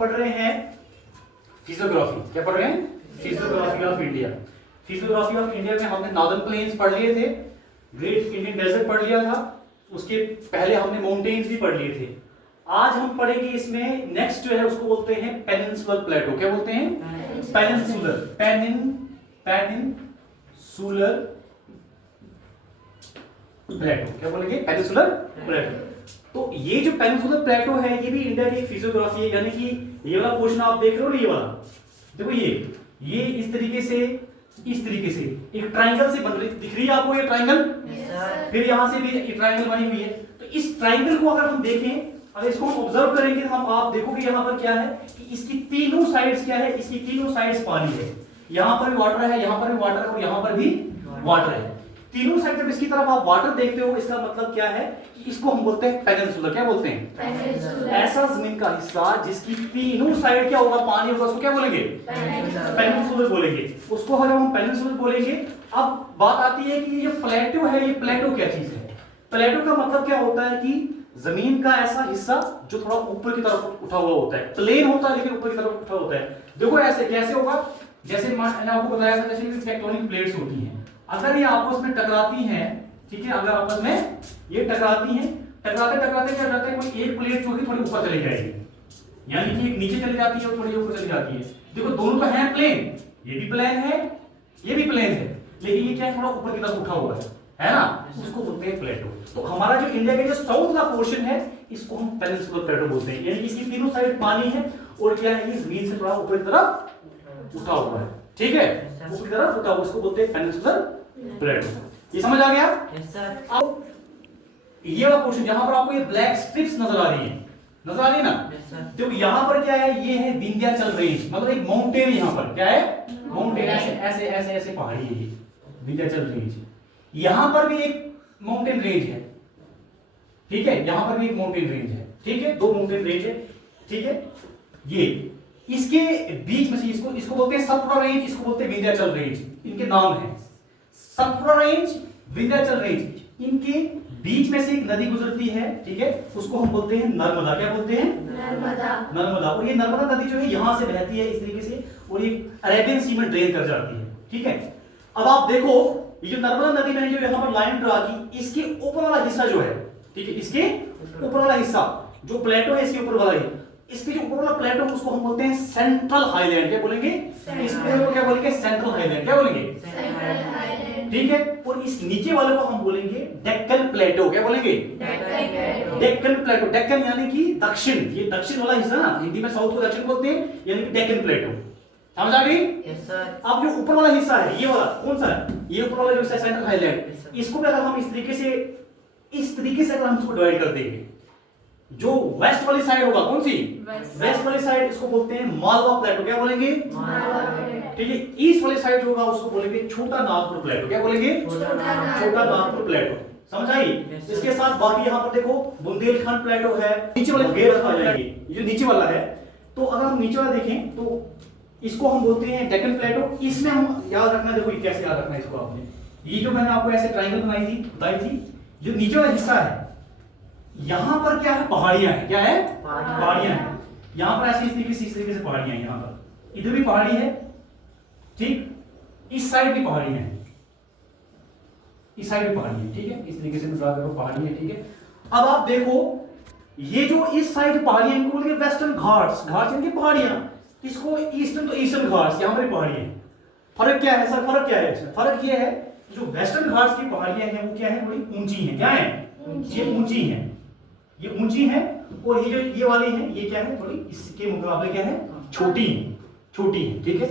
पढ़ रहे हैं फिजियोग्राफी। क्या पढ़ रहे हैं? Physiography of India. Physiography of India में हमने नॉर्दर्न प्लेन्स पढ़ लिए थे, ग्रेट इंडियन डेजर्ट पढ़ लिया था, उसके पहले हमने माउंटेन्स भी पढ़ लिए थे। आज हम पढ़ेंगे इसमें नेक्स्ट जो है उसको बोलते हैं पेनिनसुलर प्लेटो। क्या बोलते हैं? पेनिनसुलर, पेनिनसुलर प्लेटो। क्या बोलेंगे? पेनिनसुलर प्लेटो। तो ये जो पेनिनसुलर प्लेटो है ये भी इंडिया की एक फिजियोग्राफी है, यानी कि ये वाला पोर्शन आप देख रहे हो ना, ये वाला देखो, ये इस तरीके से एक ट्रायंगल से बन रही दिख रही है आपको ये ट्रायंगल। फिर यहां से भी एक ट्रायंगल बनी हुई है। तो इस ट्रायंगल को अगर हम देखें, अगर इसको हम ऑब्जर्व करेंगे तो आप देखोगे यहां पर क्या है कि इसकी तीनों साइड्स क्या है, इसकी तीनों साइड्स पानी है। यहां पर भी वाटर है, यहां पर भी वाटर है और यहां पर भी वाटर है। तीनों साइड जब इसकी तरफ आप वाटर देखते हो, इसका मतलब क्या है कि इसको हम बोलते हैं पेनिनसुलर। क्या बोलते हैं? ऐसा जमीन का हिस्सा जिसकी तीनों साइड क्या होगा, पानी होगा, उसको क्या बोलेंगे? पेनिनसुलर बोलेंगे। उसको अगर हम पेनिनसुलर बोलेंगे। अब बात आती है कि ये जो प्लेटो है, ये प्लेटो क्या चीज है? प्लेटो का मतलब क्या होता है कि जमीन का ऐसा हिस्सा जो थोड़ा ऊपर की तरफ उठा हुआ होता है, प्लेन होता है लेकिन ऊपर की तरफ उठा होता है। देखो ऐसे कैसे होगा, जैसे मैंने आपको बताया था, जैसे टेक्टोनिक प्लेट्स होती हैं, अगर ये आपस में टकराती हैं, ठीक है, अगर आपस में ये टकराती हैं, टकराते टकराते क्या करते हैं, कोई एक प्लेट जो है थोड़ी ऊपर चली जाएगी, यानी कि एक नीचे चली जाती है और थोड़ी ऊपर चली जाती है। देखो दोनों तो हैं प्लेन, ये भी प्लेन है, ये भी प्लेन है, लेकिन ये क्या है, थोड़ा ऊपर की तरफ उठा हुआ है ना, उसको बोलते हैं प्लेटो। तो हमारा जो इंडिया का जो साउथ का पोर्शन है, इसको हम पेनिनसुलर प्लेटो बोलते हैं, यानी कि इसकी तीनों साइड पानी है और क्या है, ये जमीन से थोड़ा ऊपर की तरफ उठा हुआ है, ठीक है, ऊपर की तरफ उठा हुआ, उसको बोलते हैं पेनिनसुलर प्लेटो। ये समझ आ गया? Yes sir. अब ये वाला पोर्शन जहां पर आपको ये ब्लैक स्ट्रिप्स नजर आ रही है, नजर आ रही है ना? Yes sir. तो यहां पर क्या है, ये है विंध्याचल रेंज, मतलब एक माउंटेन। यहां पर क्या है? माउंटेन। ऐसे ऐसे ऐसे ऐसे पहाड़ी है ये विंध्याचल रेंज। यहां पर भी एक माउंटेन रेंज है, ठीक है, यहां पर भी एक माउंटेन रेंज है, ठीक है, दो माउंटेन रेंज है, ठीक है। ये इसके बीच में से इसको बोलते हैं सतपुड़ा रेंज, इसको बोलते हैं विंध्याचल रेंज, इनके नाम है सतपुड़ा रेंज, विंध्याचल रेंज। इनके बीच में से एक नदी गुजरती है, ठीक है, उसको हम बोलते हैं नर्मदा। क्या बोलते हैं? नर्मदा। और ये नर्मदा नदी जो है यहां से बहती है इस तरीके से, और ये अरेबियन सी में ड्रेन कर जाती है, ठीक है। अब आप देखो ये जो नर्मदा नदी मैंने जो यहां पर लाइन ड्रा की, इसके ऊपर वाला हिस्सा जो है, ठीक है, इसके ऊपर वाला हिस्सा जो प्लेटो है, इसके ऊपर वाला ही, इसके जो ऊपर वाला प्लेटो है उसको हम बोलते हैं सेंट्रल हाईलैंड। क्या बोलेंगे? इस प्लेटो को क्या बोलेंगे? Central highland. क्या बोलेंगे? ठीक है। और इस नीचे वाले को हम बोलेंगे डेक्कन प्लेटो। क्या बोलेंगे? डेक्कन प्लेटो। डेक्कन यानी कि दक्षिण, ये दक्षिण वाला हिस्सा ना, हिंदी में साउथ को दक्षिण बोलते हैं, यानी कि डेक्कन प्लेटो। समझ आ गई? Yes sir. अब जो ऊपर वाला हिस्सा है, ये वाला कौन सा है? ये ऊपर वाला जो हिस्सा सेंट्रल हाईलैंड, इसको भी अगर हम इस तरीके से अगर हम इसको डिवाइड कर देंगे, जो वेस्ट वाली साइड होगा, कौन सी? वेस्ट वाली साइड, इसको बोलते हैं मालवा प्लेटो। क्या बोलेंगे? ठीक है। ईस्ट वाली साइड जो होगा उसको बोलेंगे छोटा नागपुर प्लेटो। क्या बोलेंगे? छोटा नागपुर प्लेटो। समझ आई? इसके साथ बाकी यहाँ पर देखो बुंदेलखंड प्लेटो है, नीचे वाले घेर आ जाएंगे, ये जो नीचे वाला है। तो अगर हम नीचे वाला देखें तो इसको हम बोलते हैं डेक्कन प्लेटो। इसमें हम याद रखना, देखो ये कैसे याद रखना है इसको आपने, ये जो मैंने आपको ऐसे ट्रायंगल बताई थी, जो नीचे वाला हिस्सा है यहां पर क्या है, पहाड़ियां हैं। क्या है? पहाड़ियां हैं। यहां पर ऐसे इस तरीके से पहाड़ियां हैं, यहां पर इधर भी पहाड़ी है, ठीक, इस साइड भी पहाड़ियां हैं, इस साइड भी पहाड़ी है, ठीक है, इस तरीके से ड्रा करो, पहाड़ी है, ठीक है। अब आप देखो ये जो इस साइड पहाड़ियां, इनको बोलते हैं वेस्टर्न घाट्स। घाट्स यानी पहाड़ियां, इसको ईस्टर्न तो ईस्टर्न घाट्स, यहां पर भी पहाड़ी है। फर्क क्या है सर? फर्क क्या है इसमें? फर्क ये है जो वेस्टर्न घाट्स की पहाड़ियां हैं वो क्या है, थोड़ी ऊंची हैं। क्या है? ये ऊंची हैं, ये ऊंची है। और ये जो ये वाली है, ये क्या है, थोड़ी इसके मुकाबले क्या है, छोटी है, ठीक है।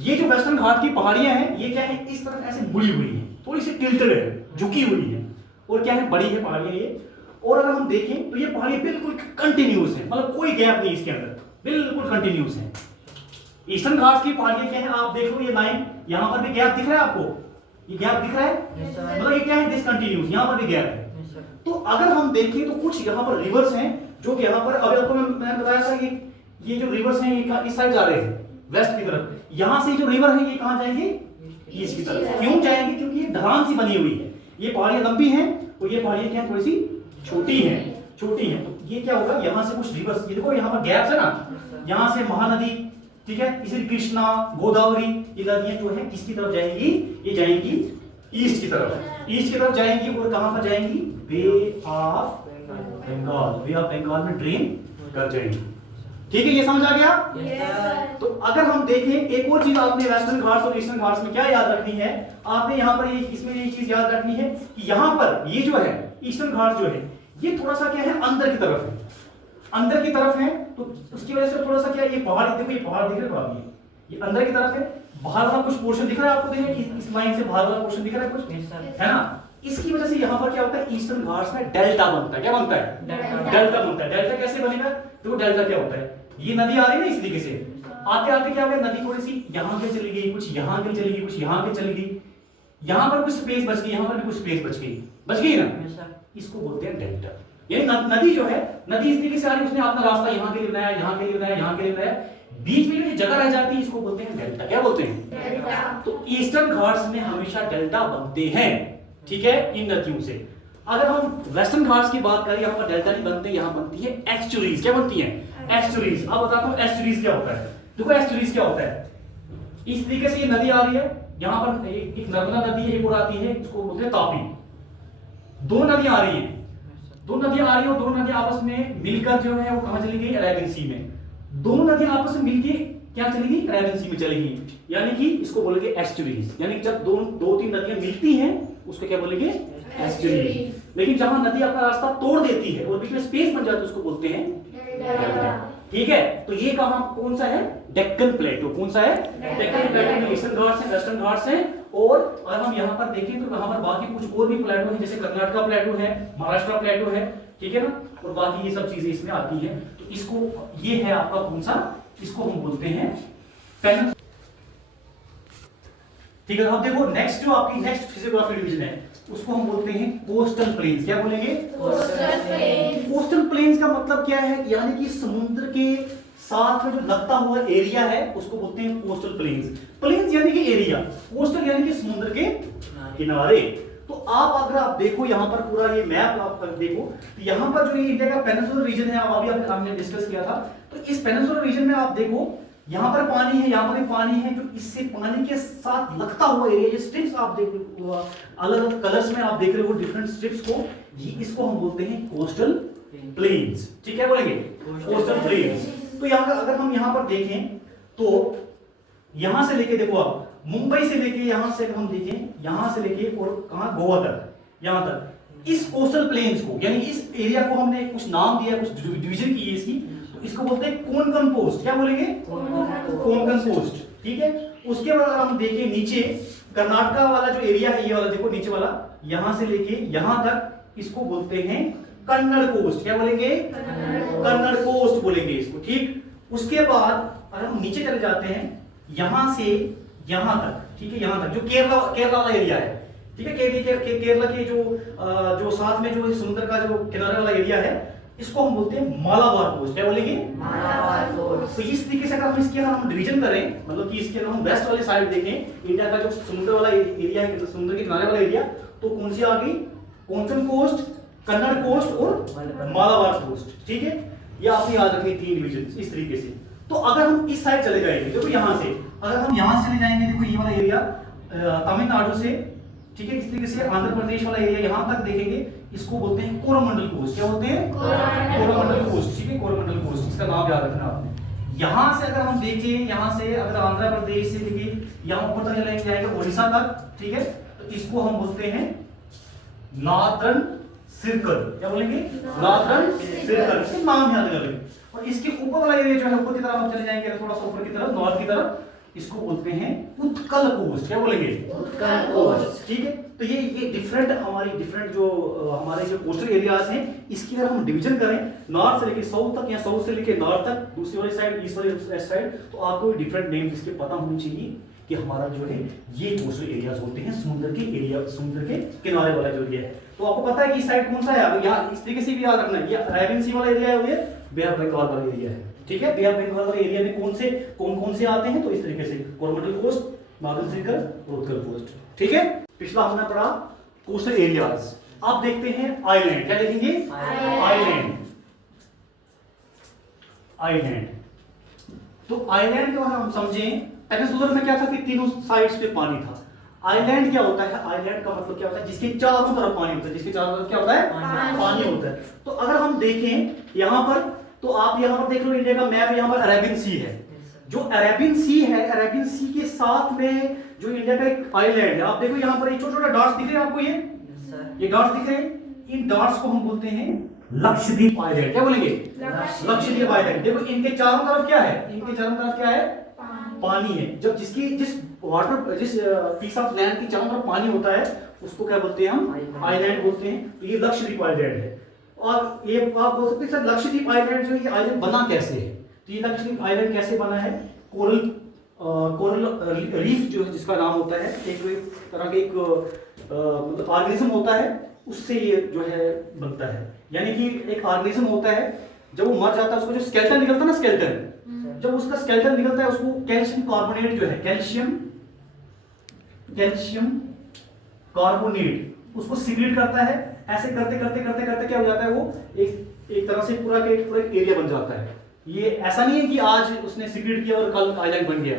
ये जो वेस्टर्न घाट की पहाड़ियां हैं, ये क्या है, इस तरफ ऐसे मुड़ी हुई है, थोड़ी सी टिल्टेड है, झुकी हुई है, और क्या है, बड़ी है पहाड़ियां ये। और अगर हम देखें तो ये पहाड़ियां बिल्कुल कंटिन्यूस है, मतलब कोई गैप नहीं इसके अंदर, बिल्कुल कंटिन्यूस है। ईस्टर्न घाट की पहाड़ियां क्या है, आप देखो ये लाइन, यहां पर भी गैप दिख रहा है आपको, ये गैप दिख रहा है, मतलब ये क्या है, डिसकंटिन्यूस, यहां पर भी गैप है। तो अगर हम देखें तो कुछ यहाँ पर रिवर्स हैं, जो कि यहाँ पर अभी आपको मैंने बताया था कि ये जो रिवर्स हैं ये इस साइड जा रहे हैं, वेस्ट की तरफ। यहाँ से जो रिवर है ये कहाँ जाएंगे, ईस्ट की तरफ। क्यों जाएंगे? क्योंकि ये ढलान सी बनी हुई है, ये पहाड़ियां लंबी हैं और ये पहाड़ियां क्या थोड़ी सी छोटी हैं। तो ये क्या होगा, यहाँ से कुछ रिवर्स, ये देखो यहाँ पर गैप्स है ना, यहाँ से महानदी, ठीक है, इसी कृष्णा, गोदावरी, ये नदियां जो है किसकी तरफ जाएंगी, ये जाएंगी ईस्ट की तरफ, ईस्ट की तरफ जाएंगी और कहां पर जाएंगी, Bay of Bengal, Bay of Bengal में ड्रेन कर जाएंगी। ठीक है, ये समझ आ गया? Yes. तो अगर हम देखें एक और चीज आपने वेस्टर्न घाट्स और ईस्टर्न घाट्स में क्या याद रखनी है, आपने यहाँ पर इसमें ये चीज याद रखनी है कि यहाँ पर ये जो है ईस्टर्न घाट जो है ये थोड़ा सा क्या है, अंदर की तरफ है, अंदर की तरफ है, तो उसकी वजह से थोड़ा सा क्या, ये पहाड़ देखो, ये पहाड़ दिख रहा है, ये अंदर की तरफ है, बाहर वाला कुछ पोर्शन दिख रहा है आपको, देखिए इस लाइन से बाहर वाला पोर्शन दिख रहा है कुछ, है ना? इसकी वजह से यहाँ पर क्या होता है, ईस्टर्न घाट्स में डेल्टा बनता है। क्या बनता है? डेल्टा बनता है। डेल्टा कैसे बनेगा? देखो डेल्टा क्या होता है, ये नदी आ रही है ना, इस तरीके से आते आते क्या हो गया, नदी थोड़ी सी यहाँ पे चली गई, कुछ यहाँ पे चली गई, कुछ यहाँ पे चली गई, यहाँ पर कुछ स्पेस बच गई, यहाँ पर भी कुछ स्पेस बच गई ना, इसको बोलते हैं डेल्टा। यानी नदी जो है, नदी इस तरीके से आ रही है, उसने अपना रास्ता यहाँ के लिए बनाया, यहाँ के लिए बनाया, यहाँ के लिए बनाया, बीच में जो जगह रह जाती है इसको बोलते हैं डेल्टा। क्या बोलते हैं? डेल्टा। तो ईस्टर्न घाट्स में हमेशा डेल्टा बनते हैं, ठीक है, इन नदियों से। अगर हम वेस्टर्न घाट्स की बात करें, यहाँ पर डेल्टा नहीं बनते, यहाँ बनती है एस्चुरीज। क्या बनती है? एस्चुरीज। अब बताता हूँ एस्चुरीज क्या होता है। देखो एस्चुरीज क्या होता है, इस तरीके से ये नदी आ रही है, यहाँ पर एक नर्मदा नदी है, एक और आती है, इसको बोलते हैं तापी। दो नदियां आ रही हैं, दो नदियां आ रही है और दोनों नदियां आपस में मिलकर जो है वो कहां चली गई, अरेबियन सी में। दोनों नदियां आपस में मिलके क्या चली गई, अरेबियन सी में चली गई, यानी कि इसको बोलेंगे एस्चुरीज। यानी जब दो तीन नदियां मिलती हैं उसको क्या बोलेंगे, एस्चुरीज। लेकिन जहां नदी अपना रास्ता तोड़ देती है और बीच में स्पेस बन जाती है उसको बोलते हैं डेल्टा। ठीक है, तो ये कहां कौन सा है, डेक्कन प्लेटो। कौन सा है? डेक्कन प्लेटो में ईस्टर्न घाट्स हैं, वेस्टर्न घाट्स हैं। और अगर हम यहाँ पर देखें तो यहाँ पर बाकी कुछ और भी प्लेटो है, जैसे कर्नाटका प्लेटो है, महाराष्ट्र प्लेटो है, ठीक है ना, और बाकी ये सब चीजें इसमें आती हैं। तो इसको, ये है आपका कौन सा, इसको हम बोलते हैं पेनिनसुला। ठीक है, अब देखो नेक्स्ट जो आपकी नेक्स्ट फिजियोग्राफी डिवीजन है उसको हम बोलते हैं कोस्टल प्लेन्स। क्या बोलेंगे? Coastal planes. कोस्टल प्लेन्स का मतलब क्या है, यानी कि समुद्र के साथ में जो लगता हुआ एरिया है उसको बोलते हैं कोस्टल प्लेन्स। प्लेन्स यानी कि एरिया, कोस्टल यानी कि समुद्र के किनारे। तो आप अगर आप देखो यहाँ पर पूरा ये मैप आप देखो, तो यहाँ पर जो ये इंडिया का पेनिनसुलर रीजन है, अभी हमने डिस्कस किया था, तो इस पेनिनसुलर रीजन में आप देखो यहाँ पर पानी है, यहाँ पर भी पानी है, जो इससे पानी के साथ लगता हुआ एरिया, ये स्ट्रिप्स आप देख रहे हो, अलग अलग कलर्स में आप देख रहे हो डिफरेंट स्ट्रिप्स को, ये इसको हम बोलते हैं कोस्टल प्लेन्स। ठीक है, बोलेंगे कोस्टल प्लेन्स। तो यहाँ पर अगर हम यहाँ पर देखें तो यहां से लेके देखो आप, मुंबई से लेके यहां से हम देखें, यहां से लेके और कहां, गोवा तक, यहां तक इस कोस्टल प्लेन्स को, यानी इस एरिया को हमने कुछ नाम दिया, कुछ डिवीजन की है इसकी, तो इसको बोलते हैं कोंकण कोस्ट। क्या बोलेंगे? कोंकण कोस्ट। ठीक है, उसके बाद हम देखें नीचे कर्नाटका वाला जो एरिया है, ये वाला देखो नीचे वाला, यहां से लेके यहां तक इसको बोलते हैं कन्नड़ कोस्ट। क्या बोलेंगे? कन्नड़ कोस्ट बोलेंगे इसको। ठीक, उसके बाद अगर हम नीचे चले जाते हैं यहां से यहां तक, ठीक है, यहां तक जो केरला वाला एरिया है, ठीक है, केरला के जो साथ में जो समुद्र का जो किनारे वाला एरिया है, इसको हम बोलते हैं मालाबार कोस्ट। क्या बोलेंगे? मालाबार कोस्ट। तो इस तरीके से अगर हम डिवीजन करें, मतलब कि इसके अगर हम वेस्ट वाली साइड देखें, इंडिया का जो समुद्र वाला एरिया है, समुद्र के किनारे वाला एरिया, तो कौन सी आ गई? कोंकण कोस्ट, कन्नड़ कोस्ट और मालाबार कोस्ट। ठीक है, ये आपने याद रखनी तीन डिवीजन इस तरीके से। तो अगर हम इस साइड चले जाएंगे, देखो यहां से, अगर हम यहां से चले जाएंगे, देखो ये वाला एरिया तमिलनाडु से, ठीक है, इस तरीके से आंध्र प्रदेश वाला एरिया यहां तक देखेंगे, इसको बोलते हैं कोरोमंडल कोस्ट। क्या बोलते हैं? कोरोमंडल कोस्ट। ठीक है, कोरोमंडल कोस्ट, इसका नाम याद रखना आपने। यहां से अगर हम देखें, यहां से अगर आंध्र प्रदेश से देखिए यहां ऊपर तक चले जाएंगे उड़ीसा तक, ठीक है, तो इसको हम बोलते हैं नॉर्दर्न सर्कल। क्या बोलेंगे? Northern circle. इसका नाम याद कर लें। और इसके ऊपर वाला एरिया जो है, ऊपर की तरफ हम चले जाएंगे, थोड़ा सा ऊपर की तरफ, नॉर्थ की तरफ, इसको बोलते हैं उत्कल कोस्ट। क्या बोलेंगे? उत्कल कोस्ट। ठीक है, तो ये डिफरेंट जो हमारे जो कोस्टल एरियाज हैं, इसकी अगर हम डिवीजन करें नॉर्थ से लेके साउथ तक या साउथ से लेके नॉर्थ तक, दूसरी वाली साइड, ईस्ट वाली वेस्ट साइड, तो आपको डिफरेंट नेम इसके पता होने चाहिए कि हमारा जो है ये कोस्टल एरियाज होते हैं, समुद्र के एरिया, समुद्र के किनारे वाला जो एरिया है। तो आपको पता है कि इस साइड कौन सा है, यहाँ इस तरीके से भी याद रखना है, ये अरेबियन सी वाला एरिया है, ये बे ऑफ बंगाल वाला एरिया है। ठीक है, बे ऑफ बंगाल वाले एरिया में कौन से आते हैं, तो इस तरीके से कोरोमंडल कोस्ट, नॉर्दर्न सर्कल और उत्कल कोस्ट। ठीक है, पिछला हमने पढ़ा कोस्टल एरियाज। आप देखते हैं आइलैंड। क्या देखेंगे? आइलैंड। आइलैंड तो आइलैंड को हम समझें, पेनिनसुलर में क्या था कि तीनों साइड्स पे पानी था। आइलैंड क्या होता है? आइलैंड का मतलब क्या होता है? जिसके चारों तरफ पानी होता है। जिसके चारों तरफ क्या होता है? पानी होता है। तो अगर हम देखें यहाँ पर, तो आप यहाँ पर देख लो इंडिया का मैप, यहाँ पर अरेबियन सी है। जो अरेबियन सी है, अरेबियन सी के साथ में जो इंडिया का एक आइलैंड है, आप देखो यहाँ पर छोटा छोटा डॉट्स दिख रहे हैं आपको, ये डॉट्स दिख रहे हैं। इन डॉट्स को हम बोलते हैं लक्षद्वीप आइलैंड। क्या बोलेंगे? लक्षद्वीप आइलैंड। देखो इनके चारों तरफ क्या है? इनके चारों तरफ क्या है? पानी है। जब जिस पीस ऑफ लैंड की चारों तरफ पानी होता है उसको क्या बोलते हैं? हम आइलैंड बोलते हैं। तो ये लक्षद्वीप आइलैंड है। और ये आप बोल सकते हैं सर लक्षद्वीप आइलैंड जो, ये आइलैंड बना कैसे है? तो ये लक्षद्वीप आइलैंड कैसे बना है? कोरल रीफ जो जिसका नाम होता है, एक तरह के एक मतलब ऑर्गेनिज्म होता है, उससे ये जो है बनता है। यानी कि एक ऑर्गेनिज्म होता है, जब वो मर जाता है उसको जो स्केलेटन निकलता है ना, स्केलेटन, जब उसका स्केलेटन निकलता है उसको कैल्शियम कार्बोनेट जो है, कैल्शियम कार्बोनेट उसको सीक्रेट करता है। ऐसे करते करते करते करते क्या हो जाता है? वो एक तरह से पूरा एरिया बन जाता है। ये ऐसा नहीं है कि आज उसने सीक्रेट किया और कल आइलैंड बन गया,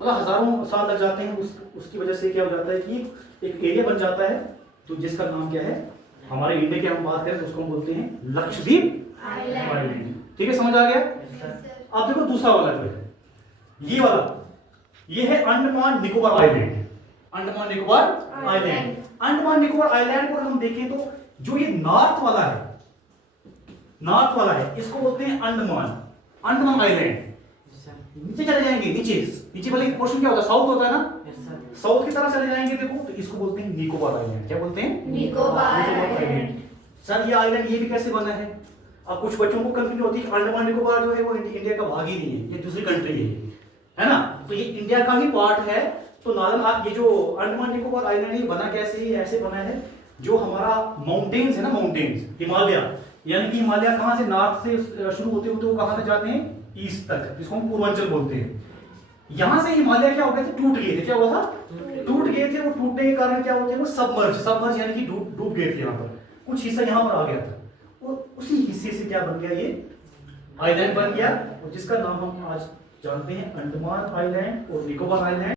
मतलब हजारों साल लग जाते हैं। उसकी वजह से क्या हो जाता है कि एक एरिया बन जाता है, तो जिसका नाम क्या है? हमारे इंडिया की हम बात करें तो उसको हम बोलते हैं लक्षद्वीप आइलैंड। ठीक है, समझ आ गया? अब देखो दूसरा वाला जो है, ये वाला, ये है Andaman Nicobar island. Andaman Nicobar island. Andaman Nicobar island को हम देखें तो जो ये नॉर्थ वाला है, इसको बोलते हैं अंडमान आइलैंड। नीचे चले जाएंगे, नीचे वाले पोर्शन क्या होता है? साउथ होता है ना, साउथ की तरफ चले जाएंगे देखो, तो इसको बोलते हैं निकोबार आइलैंड। क्या बोलते हैं? निकोबार आइलैंड। सर ये आइलैंड ये भी कैसे बना है? अब कुछ बच्चों को कंफ्यूजन होती है, अंडमान निकोबार जो है वो इंडिया का भाग ही नहीं है, ये दूसरी कंट्री है ना, तो ये इंडिया का ही पार्ट है। तो नादन, ये जो अंडमान निकोबार आइलैंड ये बना कैसे है? ऐसे बना है, जो हमारा माउंटेन्स है ना, माउंटेन्स हिमालय, यानी कि हिमालय कहाँ से नॉर्थ से शुरू होते होते वो कहाँ से जाते हैं? ईस्ट तक, जिसको हम पूर्वांचल बोलते हैं। यहाँ से हिमालय क्या हो गए थे? टूट गए थे। क्या हुआ था? टूट गए थे। वो टूटने के कारण क्या होते हैं? वो सबमर्ज यानी कि डूब गए थे। यहाँ पर कुछ हिस्सा यहाँ पर आ गया था, और उसी हिस्से से क्या बन गया? ये आइलैंड बन गया, और जिसका नाम हम आज जानते हैं अंडमान आइलैंड और निकोबार आइलैंड।